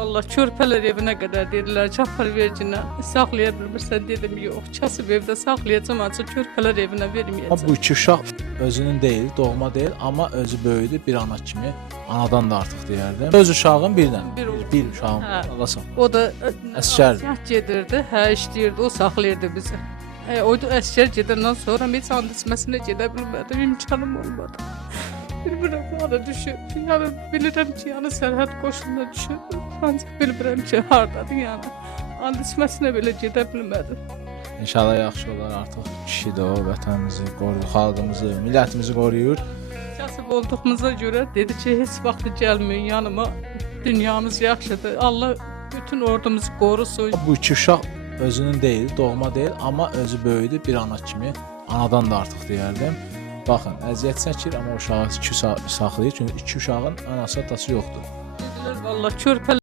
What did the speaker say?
Vallahi körpələr evinə qədər dedilər ki, apar vercinə saxlaya bilmirsən, dedim yox, kasıb evdə saxlayacam, ancaq körpələr evinə Amma verməyəcəm. bu iki uşaq özünün deyil, doğma deyil, amma özü böyüdü, bir ana kimi, anadan da artıq deyərdim. Öz uşağın birdən, bir uşağın Hə. alasan. O da Əsgərdir. Əsgər gedirdi, hə işləyirdi, o saxlayırdı bizi. O da əsgər gedəndən sonra heç and içməsinə gedə bilmədim, imkanım olmadı. Bilmirəm, hara düşüb. Yəni bilirəm ki, yəni sərhəd qoşununa düşüb. Ancaq bilmirəm ki, hardadır yəni. And içməsinə belə gedə bilmədim. İnşallah yaxşı olar, artıq kişidir o, vətənimizi qoruyur, xalqımızı, millətimizi qoruyur. Kasıb olduğumuza görə dedi ki, heç vaxt gəlməyin yanıma. Dünyamız yaxşıdır. Allah bütün ordumuzu qorusun. Bu iki uşaq özünün deyil, doğma deyil, amma özü böyüdü, bir ana kimi, anadan da artıq deyərdim. Baxın, əziyyət çəkir, amma uşağı iki saxlayır, çünki iki uşağın anası, atası yoxdur. Dedilər, vallahi körpələr